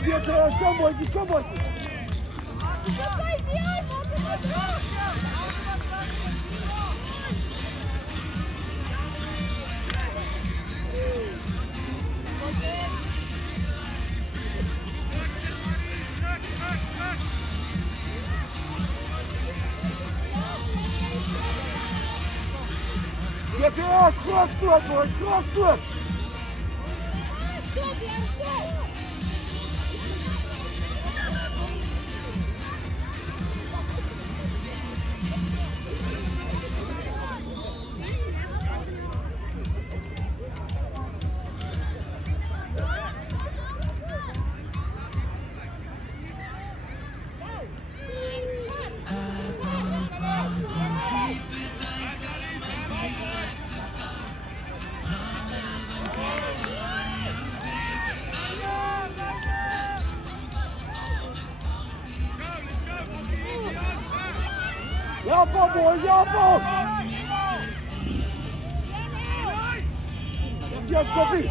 teraz, kom Wojciech, kom Wojciech. Ja teraz, chłop, Wojciech, chłop. Japo, boy, Japo! Zbierz kopi!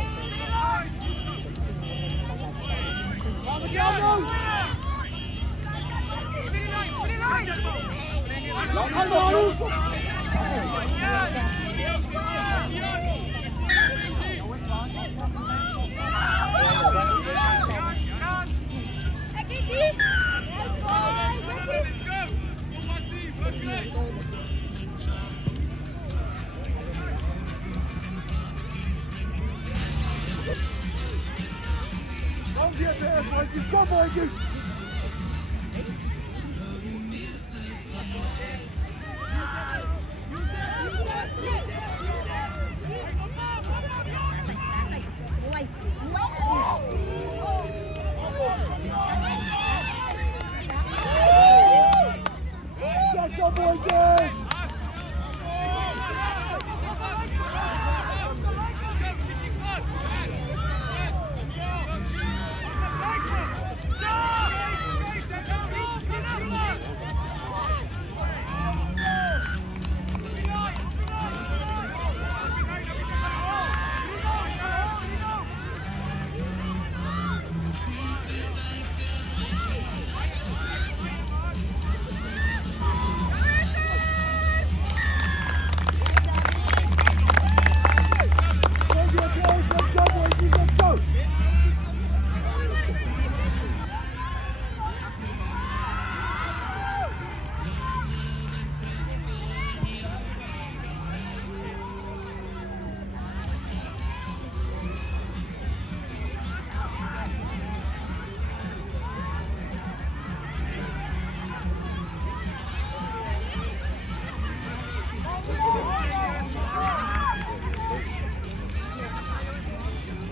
Kom Wojciech! Kom Wojciech!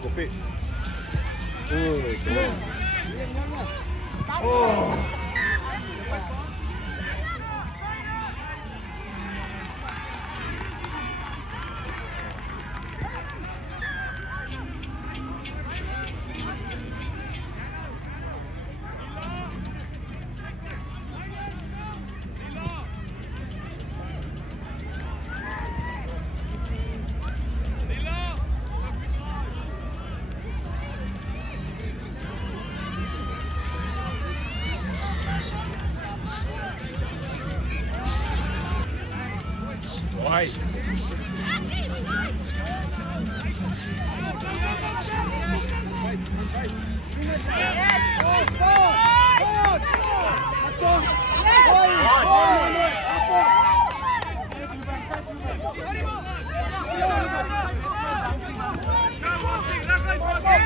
Kopi. Oj.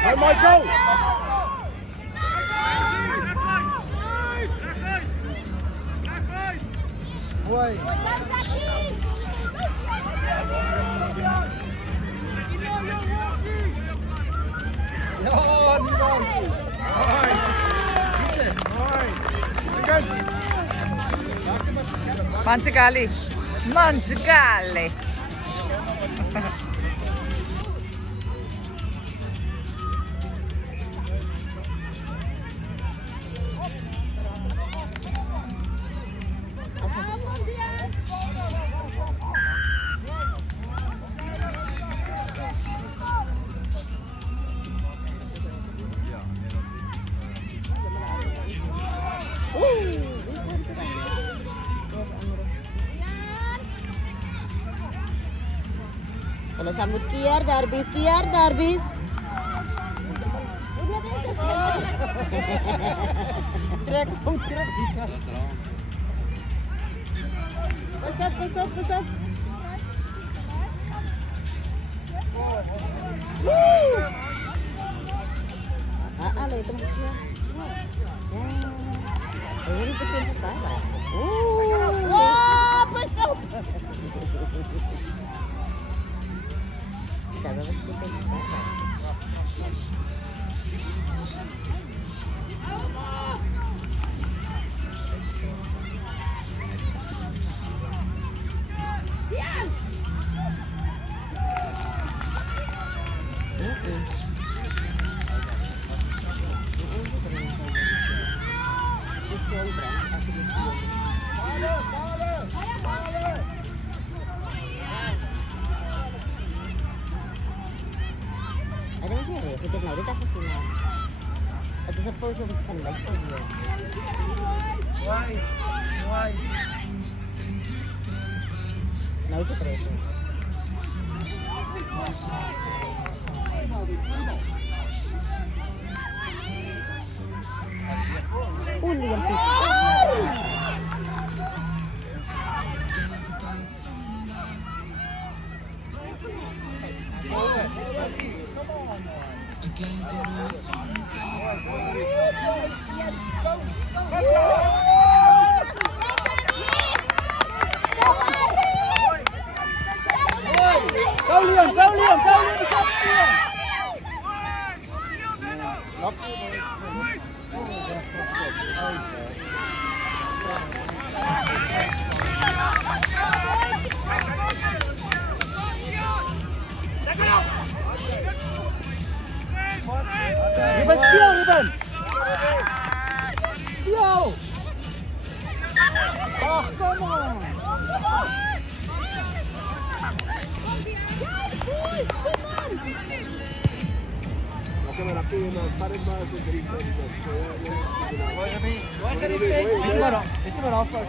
Hey, Michael! Wait. Mantegalli. Mantegalli. Kalau sambut kiar, Darbis, kiar, Darbis. Trek, trek. Pasok. Alay, tembok kiar. Very defensive bye-bye. Wah, pasok. Kita bagus defensive bye-bye. Ada masih ya, kita mau kita pasti mau. Atau suppose kita kan lagi dia. Why? Nah itu terus. Uli yang putih. Go Leon! Ruben, steal, Ruben! Steal! Oh, come on! Itu berapa?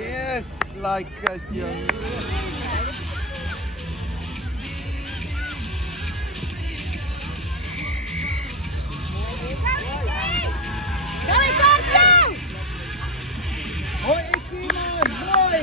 Yes, like it, young. Hoi, Ikiman! Hoi!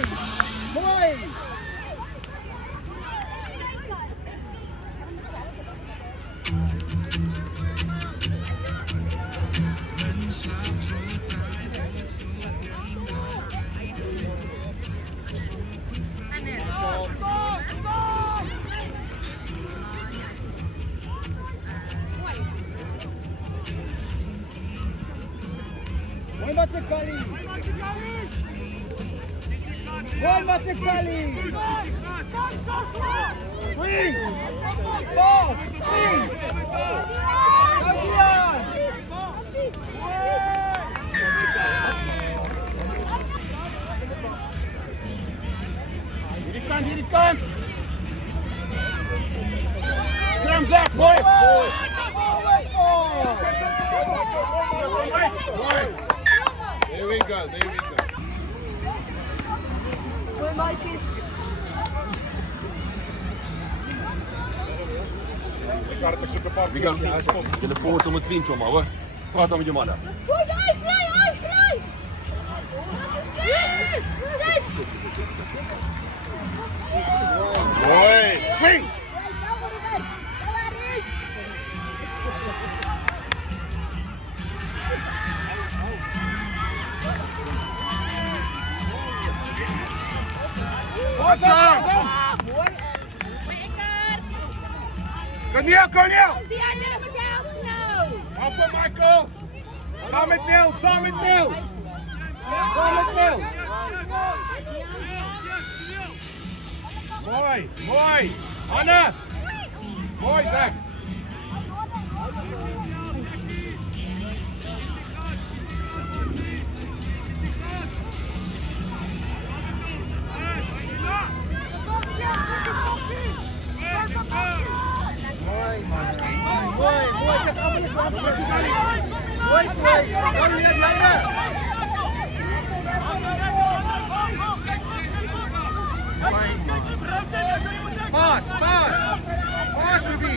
Hoi, Matsakali! Hoi, Matsakali! Swing! Ball! Swing! Kajian! Dirikan! Kram Zak, hoi! There we go. We gaan telefoon om het vriendje omhouden. Praat dan met je mannen. Mooi. Swing. Cornel, Cornel! Op voor Michael! Samen met Neil, samen met Neil! Samen met Neil! Mooi, mooi! Anne! Mooi zeg! Pass, pass! Pass, Ruby!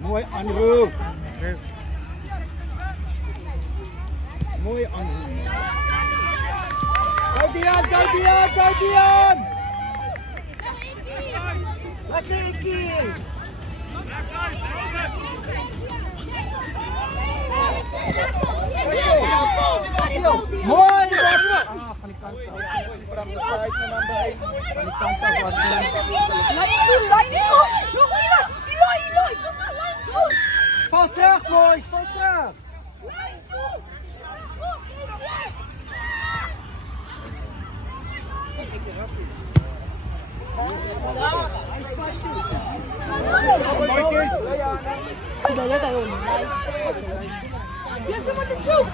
Mooi Andrew. Mooi Andrew. Go Dian, go Dian, go Dian. Lekker Ikkie. Mooi. Van die kant af. Van de side en dan bij. Van die kant af wat. Val terug, boys, val terug!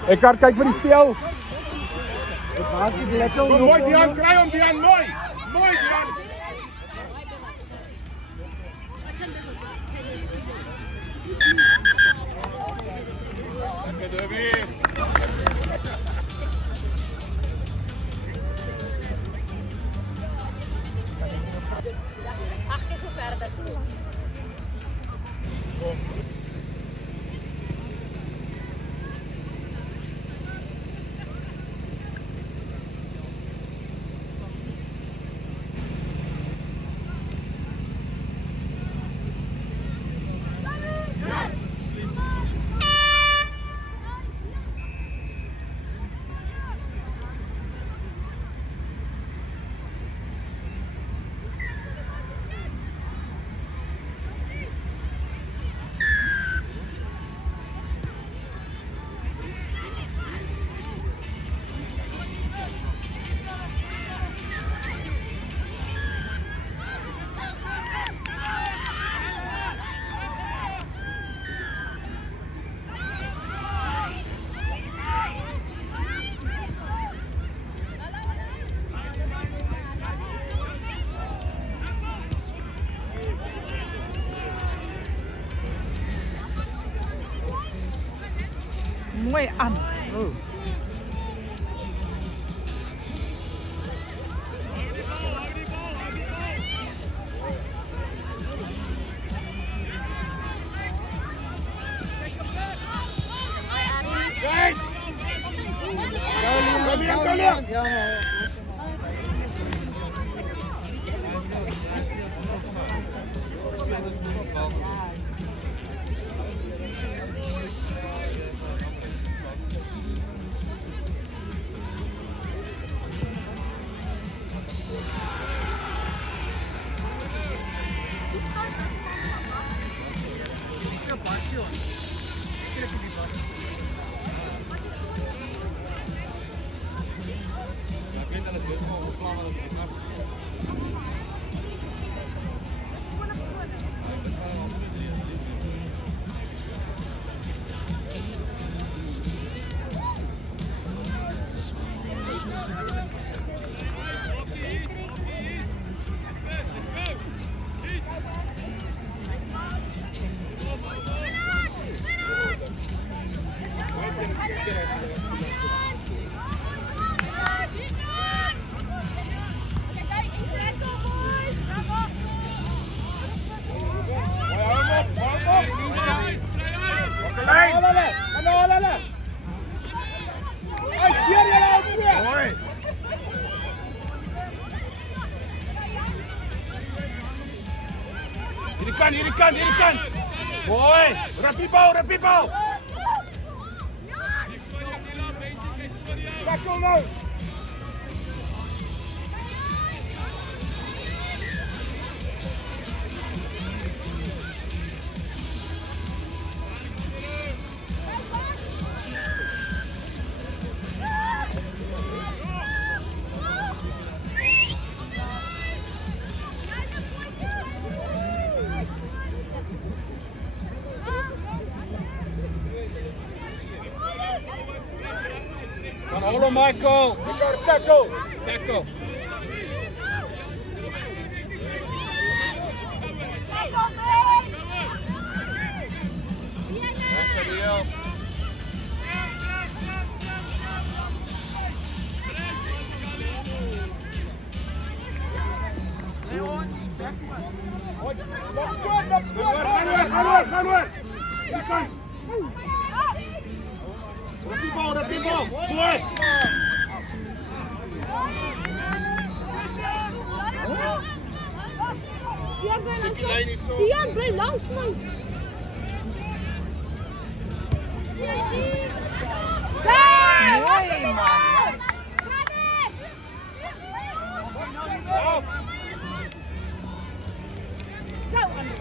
Ik kan kijken voor die speel. Het maakt is lekker. Mooi Dian, krijg hem Dian, mooi! Mooi Dian! Lekker de weer. Ach, kijk hoe ver dat is. Mooi aan. Hier die kant. Mooi. Rapipo. Tackle nou. Hallo Michael. Tackle. Gaan door. Rapipo. Mooi. Dian, blijf langs man. Mooi, man. Help him!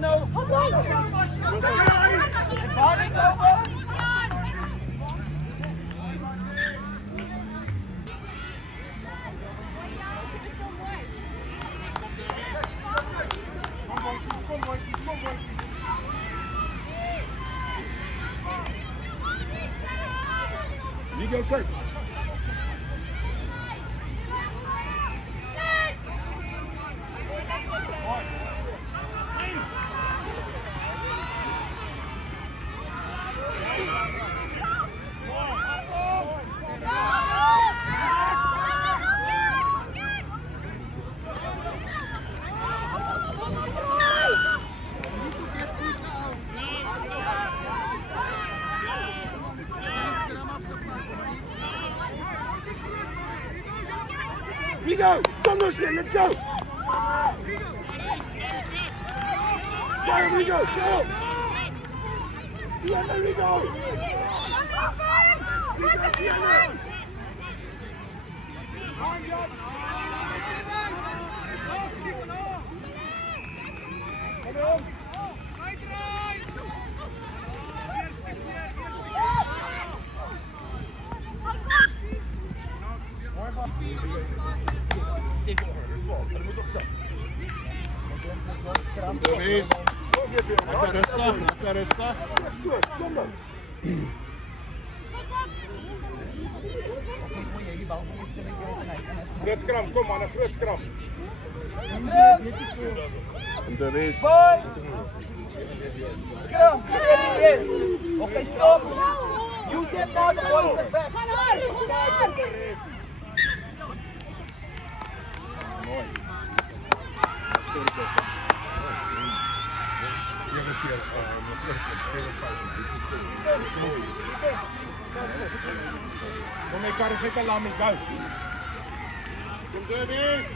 No. You go quick. Rigo! Come Lucien, let's go! Go, Rigo, go! Diana, Rigo! Rigo, Diana! Dennis. Lekker rustig. Kom dan. Groot skram, kom man, 'n groot skram. Dennis. Scrum, yes. Okay, stop. Use it now, the ball is the back. Mooi. Kom my kar is net 'n lam en go. Kom Dennis.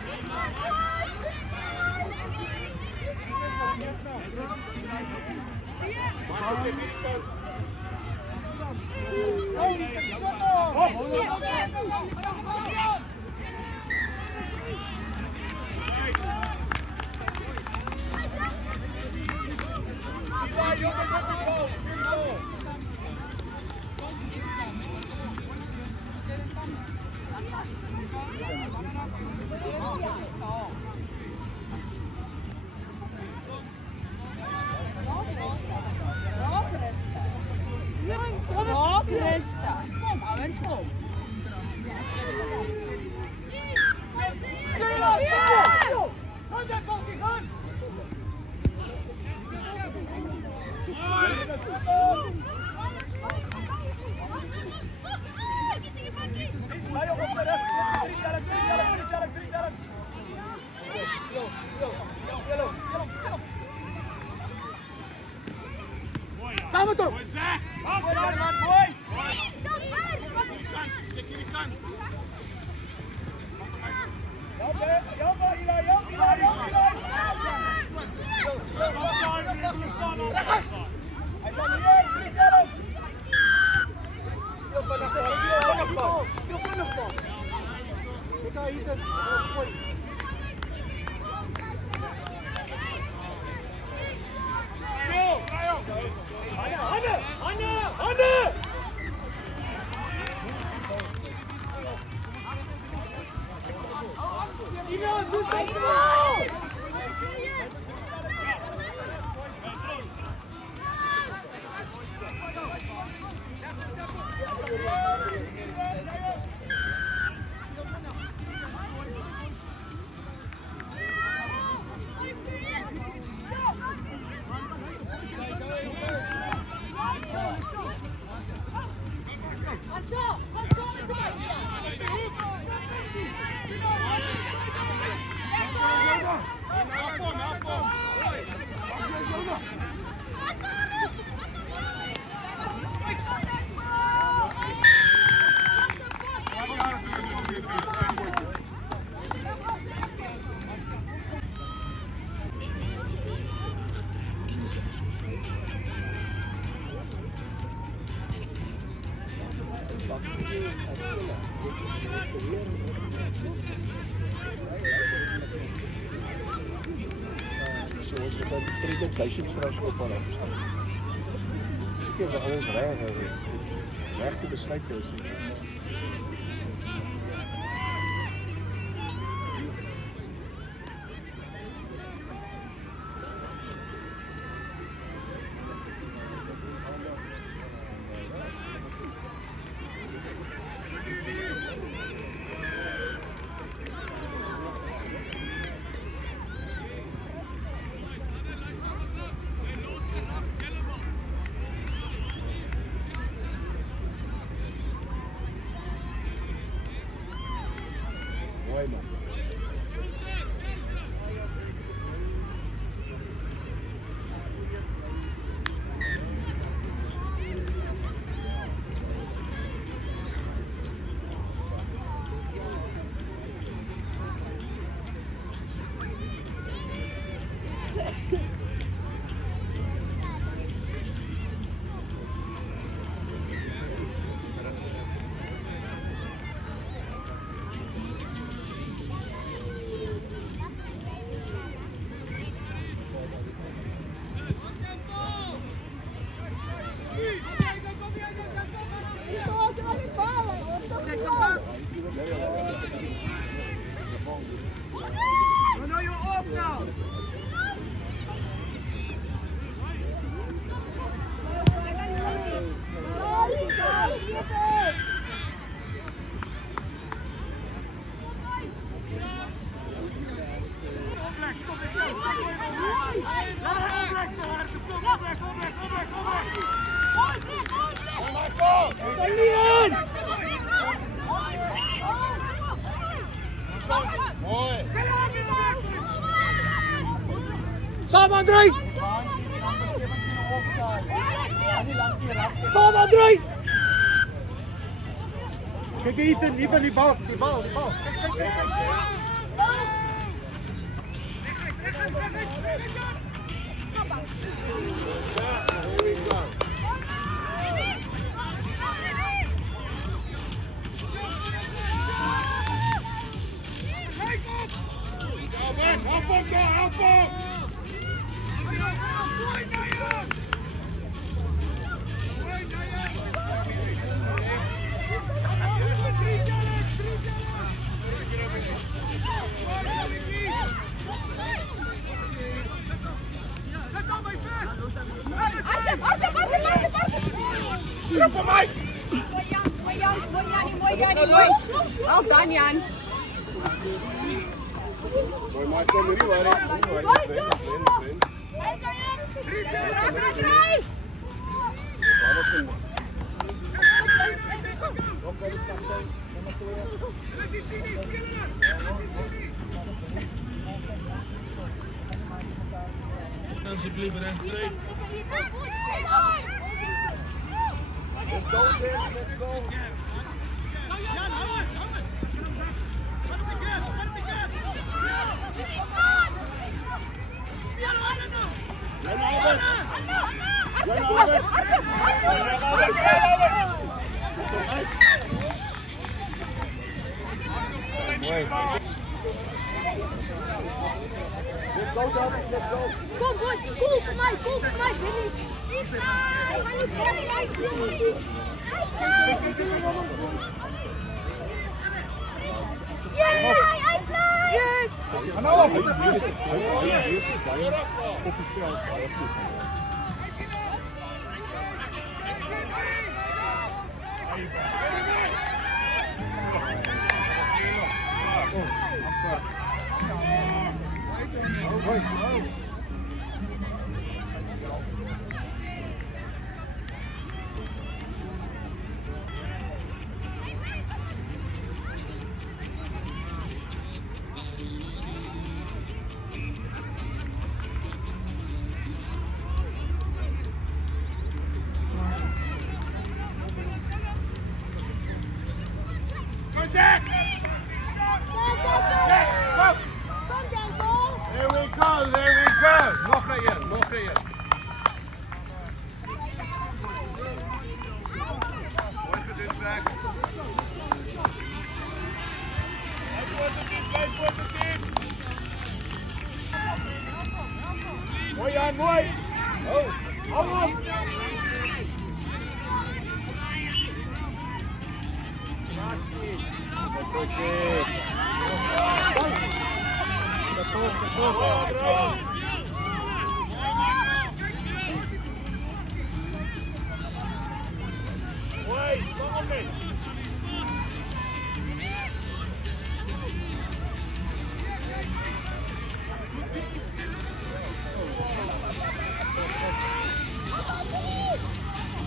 Samen toch! Zoals we dan 3000 strafschop al afgestaan. Ik heb alles recht te besluiten. Mooi. Sama Andrei! Sama Andrei! Kijk Ethan, liever die bal. Kijk, kijk. Help hem! Well done, Jan. Mooi, maar kom er niet waar. Alsjeblieft, recht. Kom, boys, cool voor mij, Winnie. Yes! There we go. Nog een. Mooi Jan, mooi! Hou op! Mooi, kom op mee!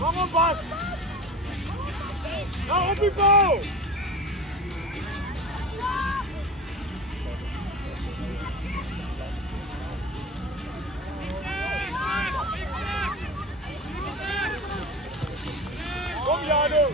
Kom op, Bas! Nou, op die bal! Kom, Janu!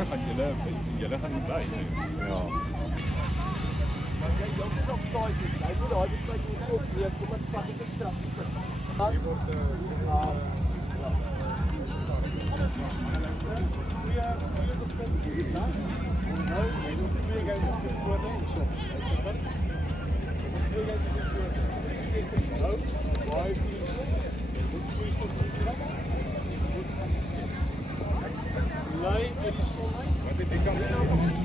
Jullie gaan niet bij. Ja. Maar jij ook op tijd. Hij moet altijd bij je ook weer kom met pakje straf. Je wordt Nee, het is zondag. ik kan niet.